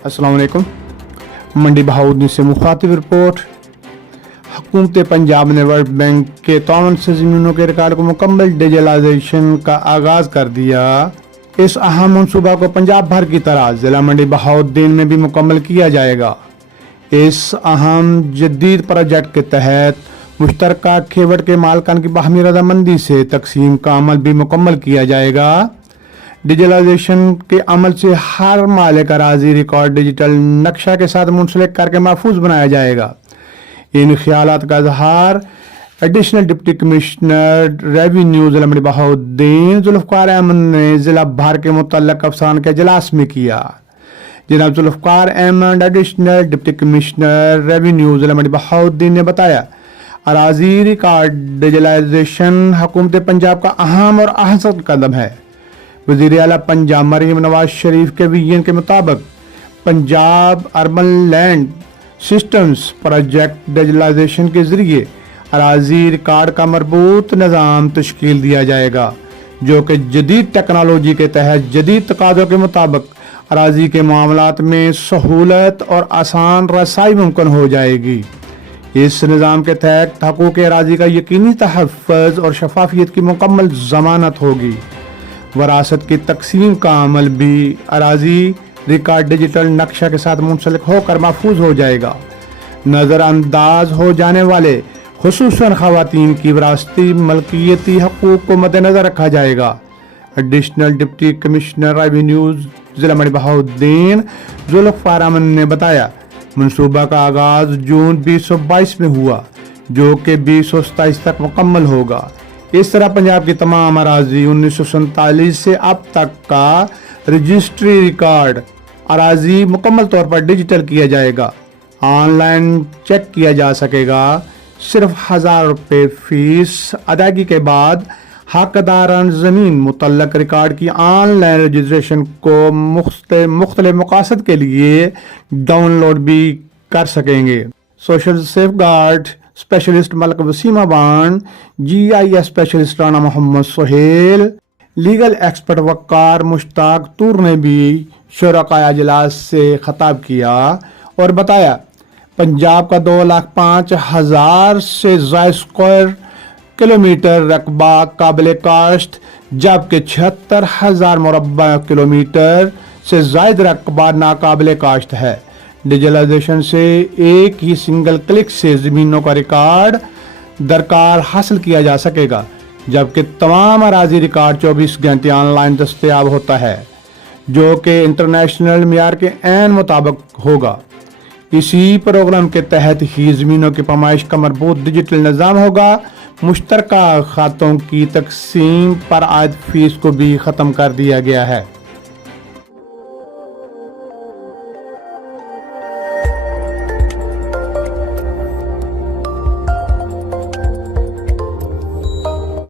अस्सलाम वालेकुम। मंडी बहाउद्दीन से मुखातिब रिपोर्ट। हुकूमत पंजाब ने वर्ल्ड बैंक के 53 से ज़मीनों के रिकॉर्ड को मुकम्मल डिजिटलाइजेशन का आगाज़ कर दिया। इस अहम मनसूबा को पंजाब भर की तरह ज़िला मंडी बहाउद्दीन में भी मुकम्मल किया जाएगा। इस अहम जदीद प्रोजेक्ट के तहत मुश्तरका खेवट के मालकान की बाहमी रजामंदी से तकसीम का अमल भी मुकम्मल किया जाएगा। डिजिटलाइजेशन के अमल से हर मालिक अराजी रिकॉर्ड डिजिटल नक्शा के साथ मुंसलिक करके महफूज बनाया जाएगा। इन ख्यालात का इजहार एडिशनल डिप्टी कमिश्नर रेवेन्यू ज़िला मंडी बहाउद्दीन जुल्फ़कार अहमद ने ज़िला भर के मुतल्लक अफसरान के इजलास में किया। जनाब Zulfiqar Ahmed additional deputy commissioner revenue ज़िला मंडी बहाउद्दीन ने बताया, अराजी रिकॉर्ड डिजिटलाइजेशन हुकूमत पंजाब का अहम और अहम कदम है। वज़ीर आला पंजाब मरीम नवाज शरीफ के विजन के मुताबिक Punjab urban land systems project digitalization के जरिए अराजी रिकॉर्ड का मरबूत निज़ाम तश्कील दिया जाएगा, जो कि जदीद टेक्नोलॉजी के तहत जदीद तकाज़ों के मुताबिक अराजी के मामलात में सहूलत और आसान रसाई मुमकिन हो जाएगी। इस निज़ाम के तहत हकूक़ अराजी का यकीनी तहफ़्फ़ुज़ और शफाफियत की मुकम्मल ज़मानत होगी। वरासत की तकसीम का अमल भी अराजी रिकॉर्ड डिजिटल नक्शा के साथ मुंसलिक होकर महफूज हो जाएगा। नज़रअंदाज हो जाने वाले खुसूसन ख़वातीन की विरासती मलकियती हकूक़ को मद्देनज़र रखा जाएगा। एडिशनल डिप्टी कमिश्नर रेवेन्यू ज़िला मंडी बहाउद्दीन जुल्फ़कार अहमद ने बताया, मनसूबा का आगाज़ जून 2022 में हुआ, जो कि 2027 तक मुकम्मल होगा। इस तरह पंजाब की तमाम अराजी 1947 से अब तक का रजिस्ट्री रिकॉर्ड अराजी मुकम्मल तौर पर डिजिटल किया जाएगा। ऑनलाइन चेक किया जा सकेगा। सिर्फ 1000 रुपये फीस अदायगी के बाद हकदारान ज़मीन मुतल्लक रिकॉर्ड की ऑनलाइन रजिस्ट्रेशन को मुख्तलिफ मकासद के लिए डाउनलोड भी कर सकेंगे। Social safeguard specialist Malik Waseema Bano, GIS specialist Rana Mohammad Sohail, legal expert Waqar Mushtaq Toor ने भी शुरकाए अजलास से खिताब किया और बताया, पंजाब का 2,05,000 से ज़ायद स्क्वायर किलोमीटर रकबा काबिल काश्त, जबकि 76,000 मुरब्बा किलोमीटर से ज़ायद रकबा नाकाबिल काश्त है। डिजिटलाइजेशन से एक ही सिंगल क्लिक से ज़मीनों का रिकॉर्ड दरकार हासिल किया जा सकेगा, जबकि तमाम अराजी रिकॉर्ड 24 घंटे ऑनलाइन दस्तयाब होता है, जो कि इंटरनेशनल मियार के ऐन मुताबिक होगा। इसी प्रोग्राम के तहत ही ज़मीनों की पैमाइश का मरबूत डिजिटल निज़ाम होगा। मुश्तरका खातों की तकसीम पर आयद फीस को भी ख़त्म कर दिया गया है।